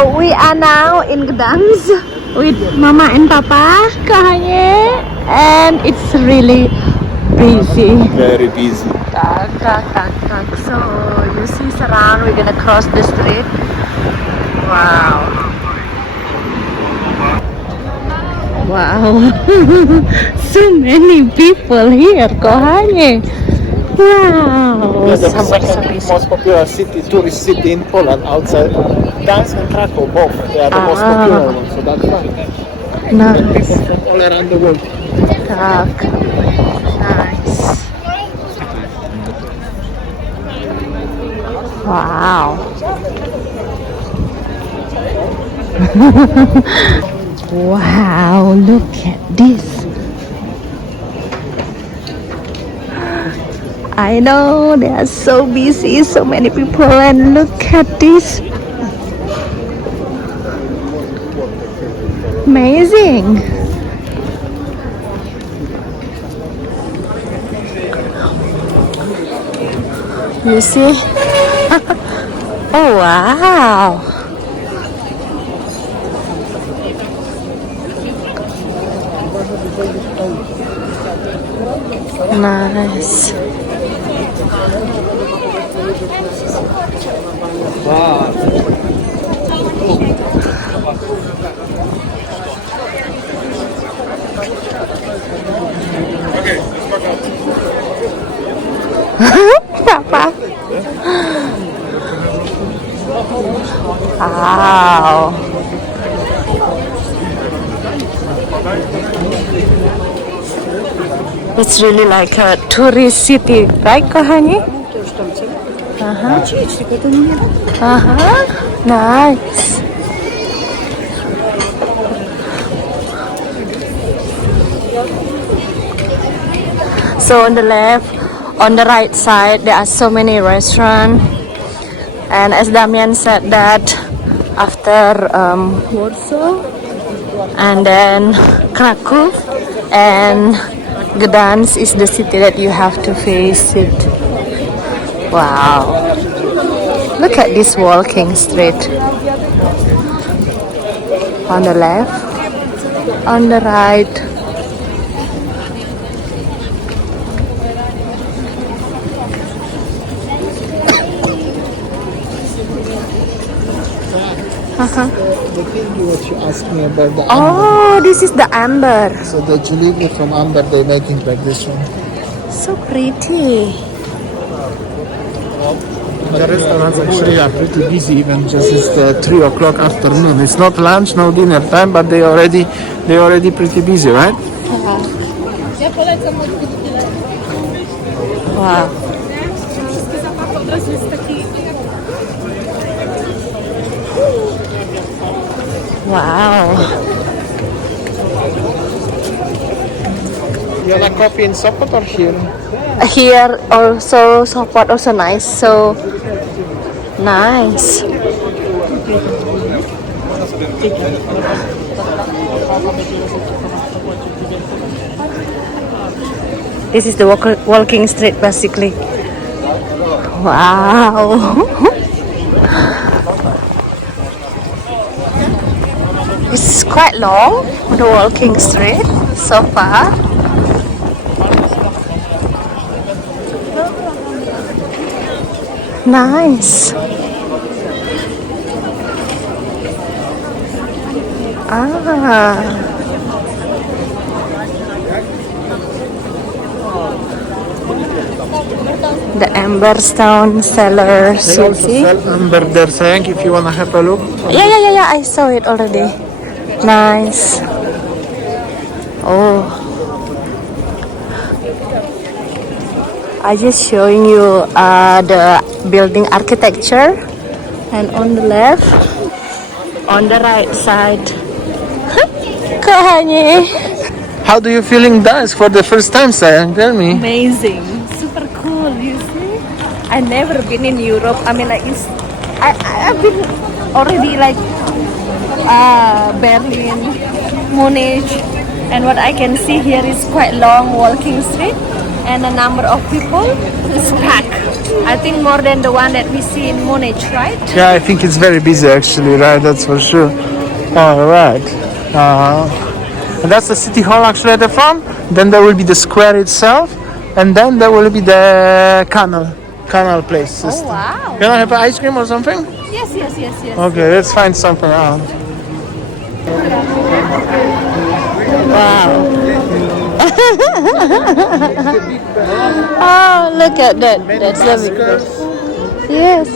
So we are now in Gdansk with Mama and Papa, Kahanye, and it's really busy. Very busy. So you see around, we're gonna cross the street. Wow. Wow. So many people here, Kahanye. Wow. Yeah, the second most popular city, tourist city in Poland, outside Gdańsk and Krakow, both. They are the most popular ones, so that's fine. Nice. People from all around the world. Nice. Wow. Wow, look at this. I know they are so busy, so many people, and look at this. Amazing. You see? Oh wow. Nice. Wow. Apa? Wow. It's really like a tourist city, right, Kohani? Nice. So on the left, on the right side, there are so many restaurants. And as Damian said that after Warsaw and then Krakow and Gdansk is the city that you have to visit. Wow. Look at this walking street. On the left, on the right. The thing what you asked me about the Oh, this is the amber. So the jewelry from amber, they make it like this one. So pretty. The restaurants actually are pretty busy, even just it's 3 o'clock afternoon. It's not lunch, no dinner time, but they already pretty busy, right? Wow. Wow. You want a coffee in Sopot or here? Here also support also nice. So nice. This is the walking street basically. Wow. It's quite long, the walking street so far. Nice. The amber stone sellers. They also sell amber there, saying if you want to have a look. Yeah. I saw it already. Nice. Oh. I just showing you the building architecture, and on the left, on the right side. Kohani. How do you feel in Gdańsk for the first time, Sayang? Tell me. Amazing, super cool. You see, I never been in Europe. I mean, like I've been already like Berlin, Munich, and what I can see here is quite long walking street. and the number of people is packed. I think more than the one that we see in Munich, right? Yeah, I think it's very busy actually, right? That's for sure. All right. And that's the city hall actually at the front. Then there will be the square itself, and then there will be the canal place. Oh wow! You wanna have an ice cream or something? Yes. Okay, let's find something out. Wow! Oh, look at that! That's the yes.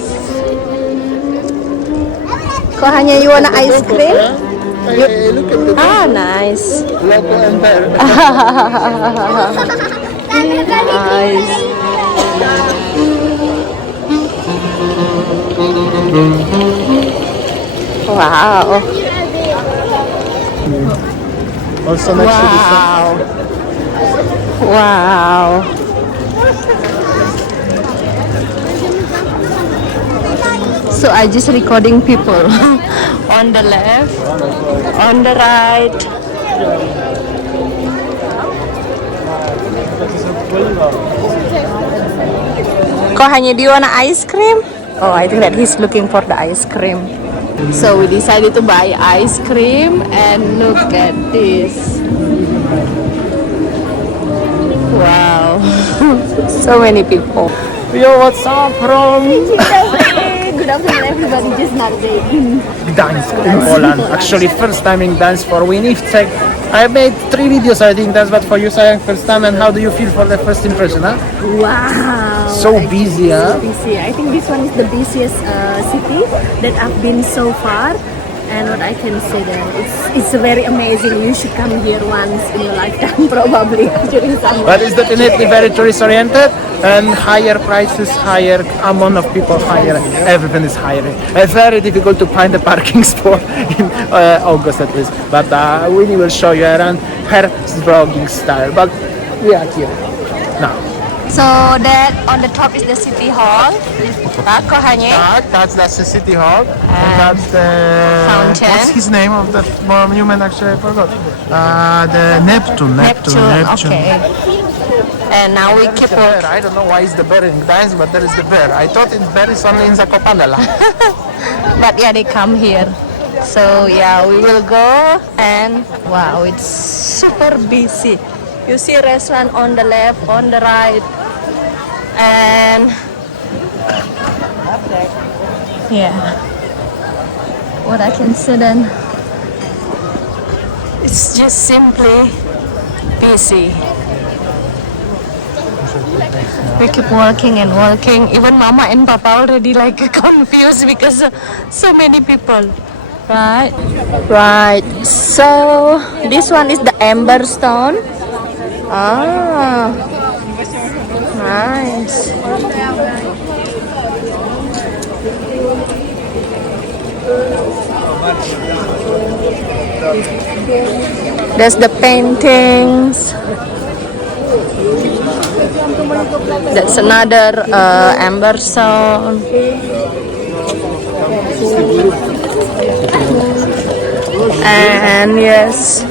Kok hanya you want ice cream? Hey, look at the Ah, nice. logo and bear. Nice. Wow. Also next to this one. Wow. So I just recording people on the left, on the right. Kok hanya do you want ice cream? Oh, I think that he's looking for the ice cream. So we decided to buy ice cream and look at this. Wow. So many people. Yo, what's up from Good afternoon everybody, just not in Gdańsk in Poland? Actually, first time in Gdańsk for Winifcek. I made 3 videos, I think that's what for you, Sayang, first time. And how do you feel for the first impression, huh? Wow. So busy, huh? Busy. I think this one is the busiest city that I've been so far. And what I can say that it's very amazing. You should come here once in your lifetime, probably during summer. But it's definitely very tourist oriented and higher prices, higher amount of people, higher, everything is higher. It's very difficult to find a parking spot in August at least. But Winnie will show you around her vlogging style. But we are here now. So that on the top is the city hall. That's the city hall. And that's the fountain. What's his name of that monument? Actually, I forgot. The Neptune. Okay. And now we keep walking. I don't know why is the bear in Gdańsk, but there is the bear. I thought the bear is only in Zakopane. But yeah, they come here. So yeah, we will go and wow, it's super busy. You see restaurant on the left, on the right, and yeah, what I can say then, it's just simply busy. We keep walking and walking. Even Mama and Papa already like confused because so many people. Right. So this one is the Amber Stone. Ah, nice. There's the paintings. That's another Amber Stone. And yes,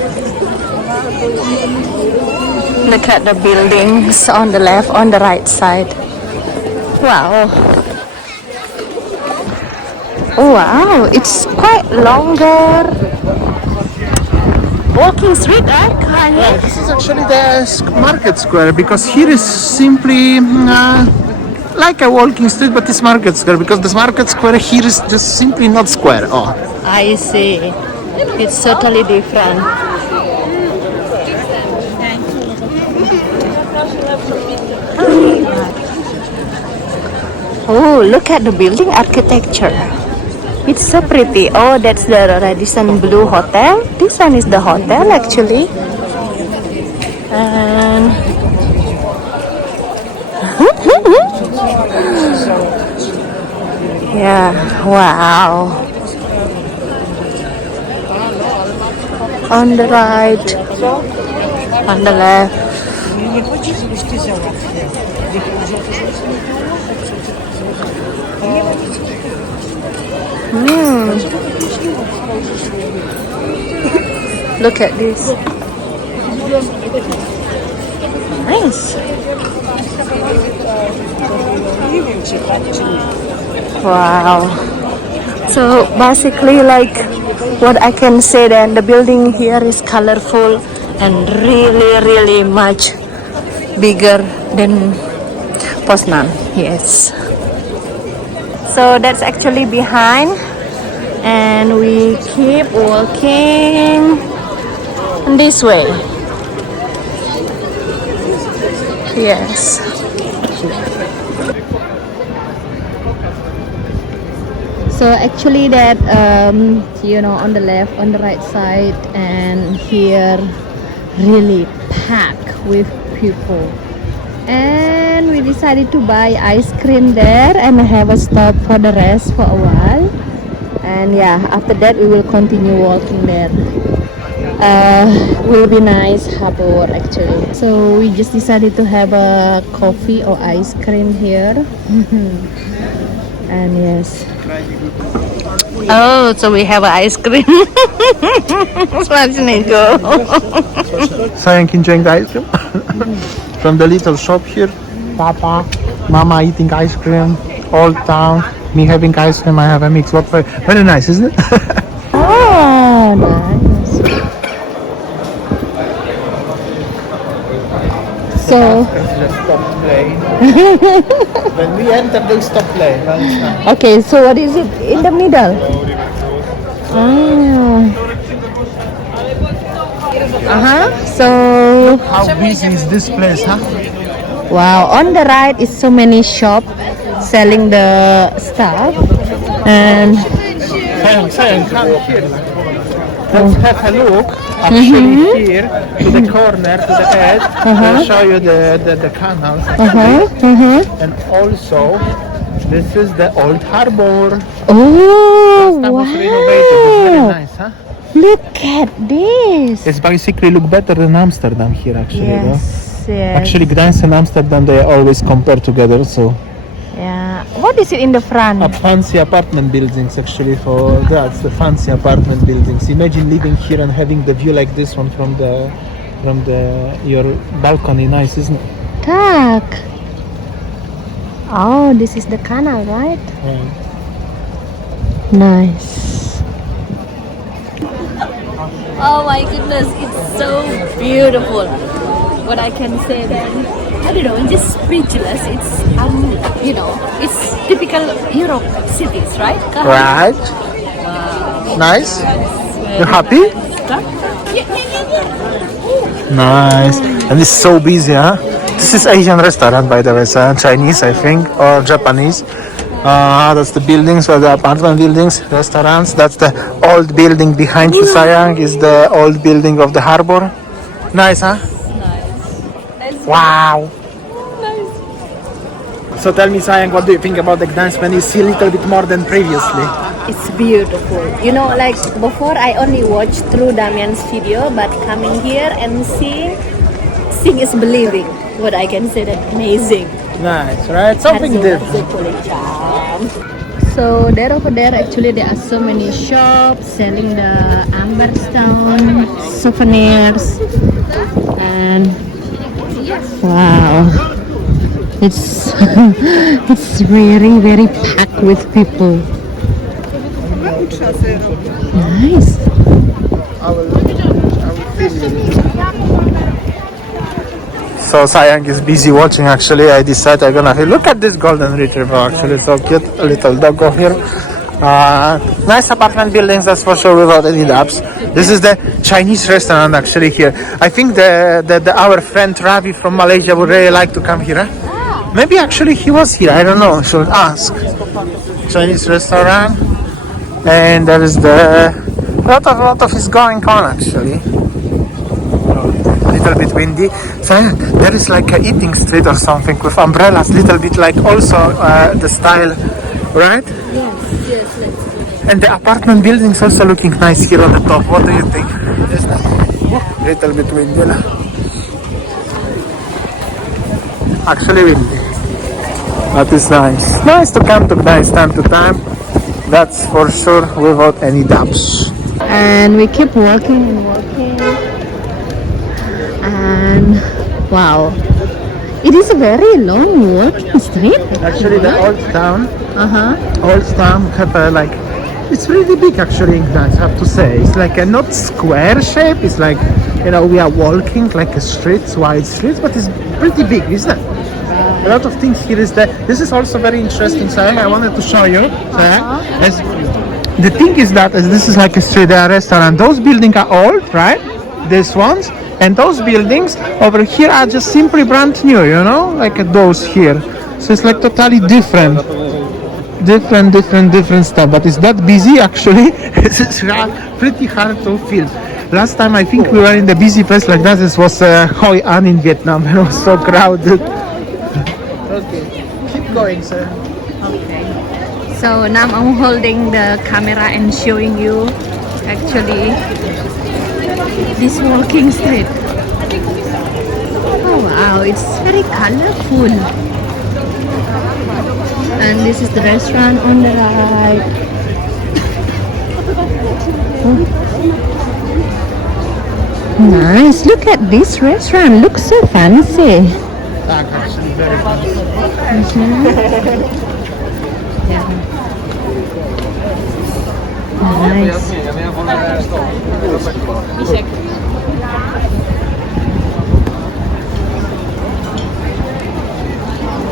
look at the buildings on the left, on the right side. Wow. Wow, it's quite longer walking street, right? Yeah, this is actually the market square because here is simply like a walking street, but it's market square because this market square here is just simply not square. Oh, I see. It's totally different. Oh, look at the building architecture. It's so pretty. Oh, that's the Radisson Blue Hotel. This one is the hotel actually. And yeah, wow. On the right, on the left. Look at this. Nice. Wow. So basically, like what I can say, then the building here is colorful and really much bigger than Poznan. Yes. So that's actually behind, and we keep walking this way. Yes. So actually that you know, on the left, on the right side, and here really packed with people. And we decided to buy ice cream there and have a stop for the rest for a while. And yeah, after that we will continue walking there. Will be nice harbor actually. So we just decided to have a coffee or ice cream here. And yes. Oh, so we have ice cream. Smacznego. Sayang enjoying the ice cream from the little shop here. Papa, Mama eating ice cream. Old town. Me having ice cream. I have a mix. What very nice, isn't it? Oh, nice. So Stop play. When we enter, they stop play. okay, so what is it in the middle? So How busy is this place, huh? wow, on the right is so many shop selling the stuff, and Sayang, come here. Let's have a look. Actually, here to the corner, to the edge. I'll show you the canal. And also, this is the old harbor. oh That was renovated. It's very wow, nice, huh? look at this. It's basically look better than Amsterdam here, actually. Yes, yes. Actually, Gdańsk and Amsterdam, they always compare together. So, Yeah. What is it in the front? fancy apartment buildings, actually. That's the fancy apartment buildings. Imagine living here and having the view like this one from your balcony. Nice, isn't it? Tak. Oh, this is the canal, right? Nice. Oh my goodness, it's so beautiful. What I can say then, I don't know, I'm just speechless. It's you know, it's typical Europe cities, right? Right. Nice. You happy? Nice. And it's so busy, huh? This is Asian restaurant, by the way, so Chinese, I think, or Japanese. That's the buildings, or the apartment buildings, restaurants. That's the old building behind you, Sayang, is the old building of the harbor. Nice, huh? Nice. Wow. So tell me, Sayang, what do you think about the Gdansk when you see a little bit more than previously? It's beautiful. You know, like before I only watched through Damian's video, but coming here and seeing is believing. What I can say, that amazing. Nice, right? Something different. So there over there, actually there are so many shops selling the amber stone, souvenirs, and wow, it's it's really very packed with people. Nice. So Sayang is busy watching. Actually, I decided I'm gonna look at this golden retriever. Actually, so cute, a little dog over here. Nice apartment buildings, that's for sure, without any doubts. This is the Chinese restaurant actually here. I think our friend Ravi from Malaysia would really like to come here. Huh? Maybe actually he was here. I don't know. Should ask. Chinese restaurant, and there is the lot of is going on actually. Little bit windy. So there is like a eating street or something with umbrellas. Little bit like also the style, right? Yes, And the apartment buildings also looking nice here on the top. What do you think? Little bit windy. Actually windy. That is nice. Nice to come to Gdańsk time to time. That's for sure, without any doubts. and we keep walking and walking, and wow, It is a very long walking street. Actually, the old town, Uh-huh. have like, it's really big actually in Gdańsk, I have to say. It's like a not square shape. It's like, we are walking like a streets, wide streets, but it's pretty big, isn't it? A lot of things here is that. This is also very interesting, so I wanted to show you. As the thing is that as this is like a street, a restaurant. Those buildings are old, right? These ones, and those buildings over here are just simply brand new. Like those here. So it's like totally different stuff. But it's that busy actually. It's pretty hard to feel. Last time I think we were in the busy place like that. This was Hoi An in Vietnam. It was so crowded. Okay, keep going, sir. Okay. So now I'm holding the camera and showing you actually this walking street. Oh wow, it's very colorful. And this is the restaurant on the right. Nice, look at this restaurant, looks so fancy. Actually, very fun. Yeah. Nice.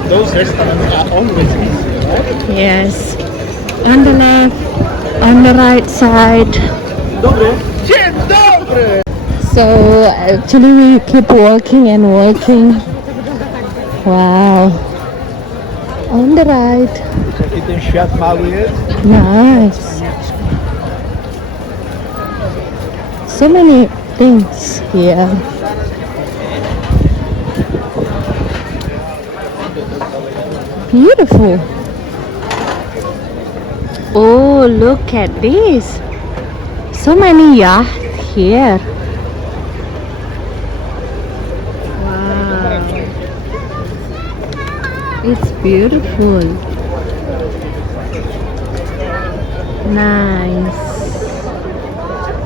Those restaurants are always busy, right? Yes. On the left, on the right side. Dzień dobry! So actually we keep walking and walking. Wow. On the right. Jaki ten świat mały jest? Nice. So many things here. Beautiful. Oh, look at this. So many yachts here. Wow. It's beautiful. Nice.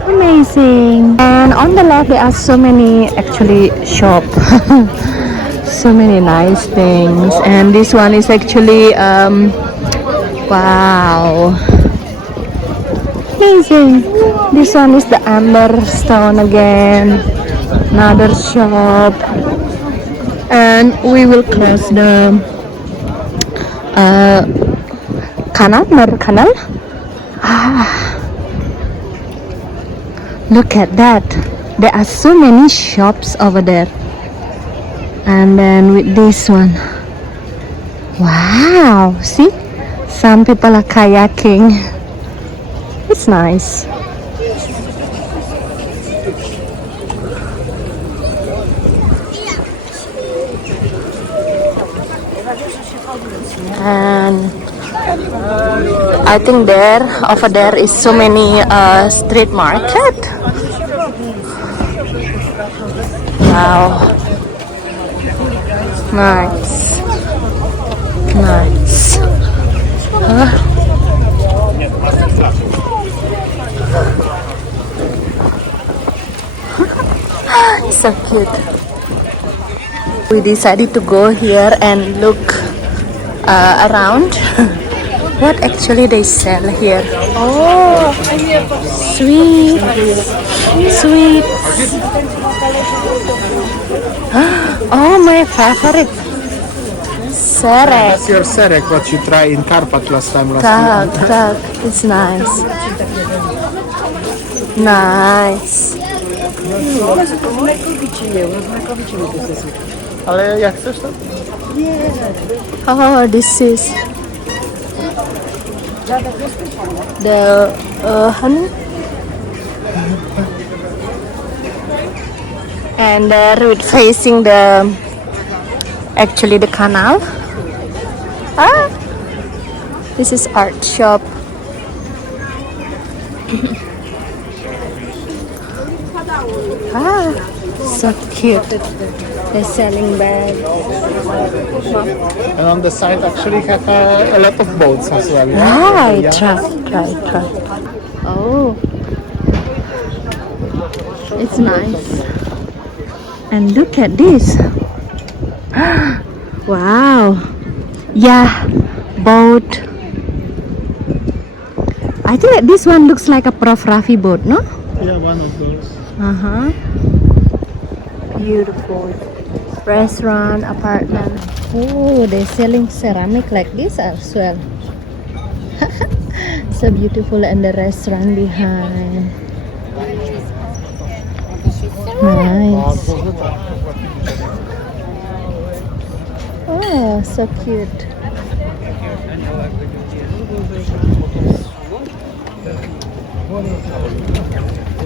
Amazing. And on the left there are so many actually shop. So many nice things. And this one is actually wow. Amazing. This one is the amber stone again. Another shop. And we will cross the Canal. Look at that. There are so many shops over there. And then with this one. Wow. See? Some people are kayaking. It's nice. And I think over there is so many street market. Wow. Nice. Nice. So cute. We decided to go here and look around what actually they sell here. Oh, sweet. Oh, my favorite. Serek. That's your serek, what you try in Karpat last time. Tak. It's nice. Nice. Ale jak chcesz to? Oh, this is the honey. And there with facing the canal. This is art shop. So cute. They're selling bags. And on the side actually have a lot of boats as well. Right, try. Oh, it's nice. And look at this. Wow. Yeah, boat. I think that this one looks like a Prof. Rafi boat, no? Yeah, one of those. Uh-huh. Beautiful. Restaurant, apartment. Oh, they're selling ceramic like this as well. So beautiful, and the restaurant behind. Nice. Oh, so cute.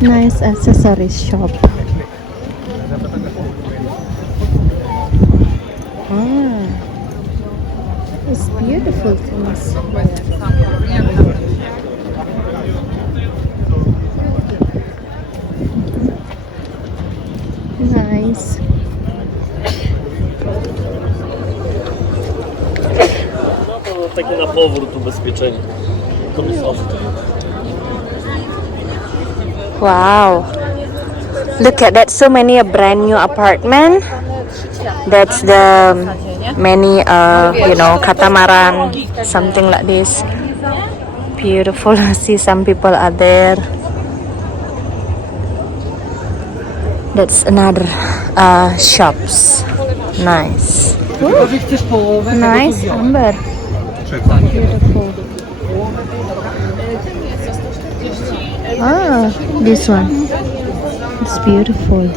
Nice accessories shop. Ah, it's beautiful things. Nice. No to takie na powrót ubezpieczenie. To jest ostry. Wow. Look at that, so many a brand new apartment. That's the many catamaran, something like this. Beautiful. See, some people are there. That's another shops. Nice. Nice amber. Beautiful. Ah, this one. It's beautiful.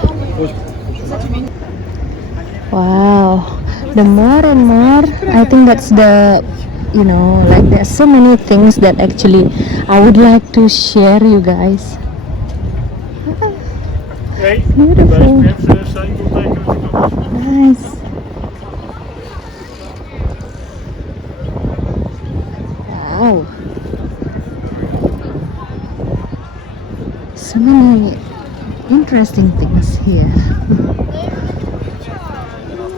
Wow. The more and more, I think that's the, like there's so many things that actually I would like to share you guys. Beautiful. Nice. Wow. So many interesting things here.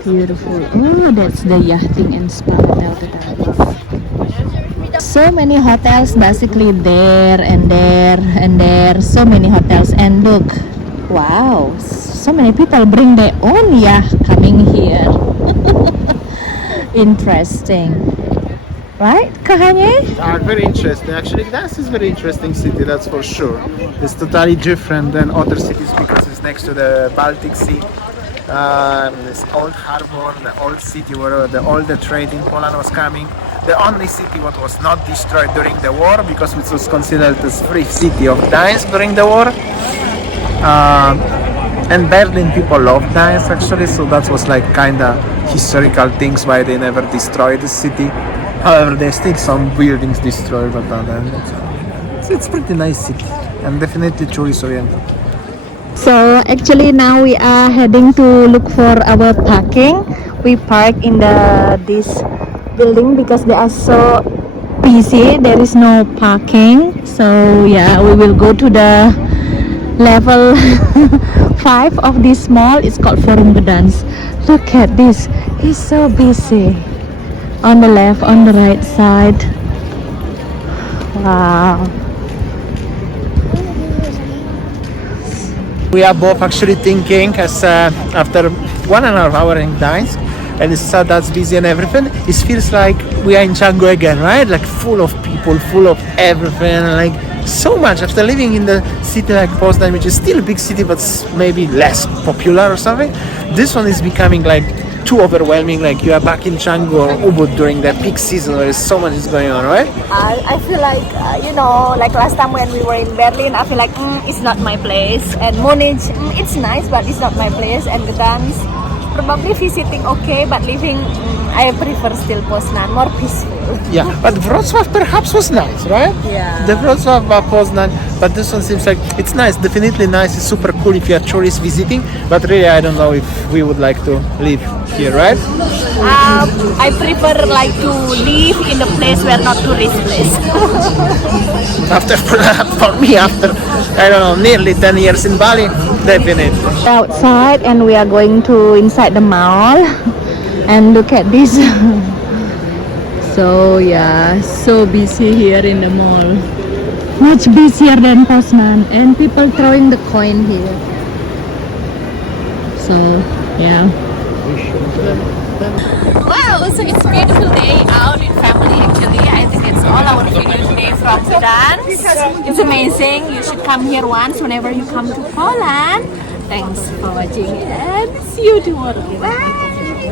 Beautiful. Oh, that's the yachting and spa hotel that I love. So many hotels basically there and there and there. So many hotels, and look, wow, so many people bring their own yacht coming here. Interesting. Right, Kahanye? Very interesting. Actually, Gdańsk is a very interesting city, that's for sure. It's totally different than other cities because it's next to the Baltic Sea. This old harbor, the old city where all the trade in Poland was coming. The only city what was not destroyed during the war because it was considered the free city of Gdańsk during the war. And Berlin people love Gdańsk actually, so that was like kinda historical things why they never destroyed the city. However, there's still some buildings destroyed, but it's pretty nice city and definitely tourist oriented. So actually now we are heading to look for our parking. We park in this building because they are so busy. There is no parking. So yeah, we will go to the level 5 of this mall. It's called Forum Gdansk. Look at this. It's so busy. On the left, on the right side. Wow. We are both actually thinking as after 1.5 hours in Gdańsk and it's so that's busy and everything, it feels like we are in Django again, right? Like full of people, full of everything, like so much. After living in the city like Poznań, which is still a big city but maybe less popular or something, this one is becoming like too overwhelming. Like you are back in Django or Ubud during the peak season where so much is going on, right? I feel like, like last time when we were in Berlin, I feel like it's not my place. And Munich, it's nice, but it's not my place. And Gdansk, probably visiting okay, but living, I prefer still Poznań, more peaceful. Yeah, but Wrocław perhaps was nice, right? Yeah. The Wrocław, Poznań, but this one seems like it's nice, definitely nice. It's super cool if you are tourists visiting, but really I don't know if we would like to live here, right? I prefer like to live in the place where not tourist place. After for me, after I don't know, nearly 10 years in Bali, definitely. Outside, and we are going to inside the mall. And look at this. So yeah, so busy here in the mall. Much busier than Poznań, and people throwing the coin here. So yeah, Wow, so it's a beautiful day out in family actually. I think it's all our video today from Gdansk. It's amazing. You should come here once whenever you come to Poland. Thanks for watching and see you tomorrow. Bye!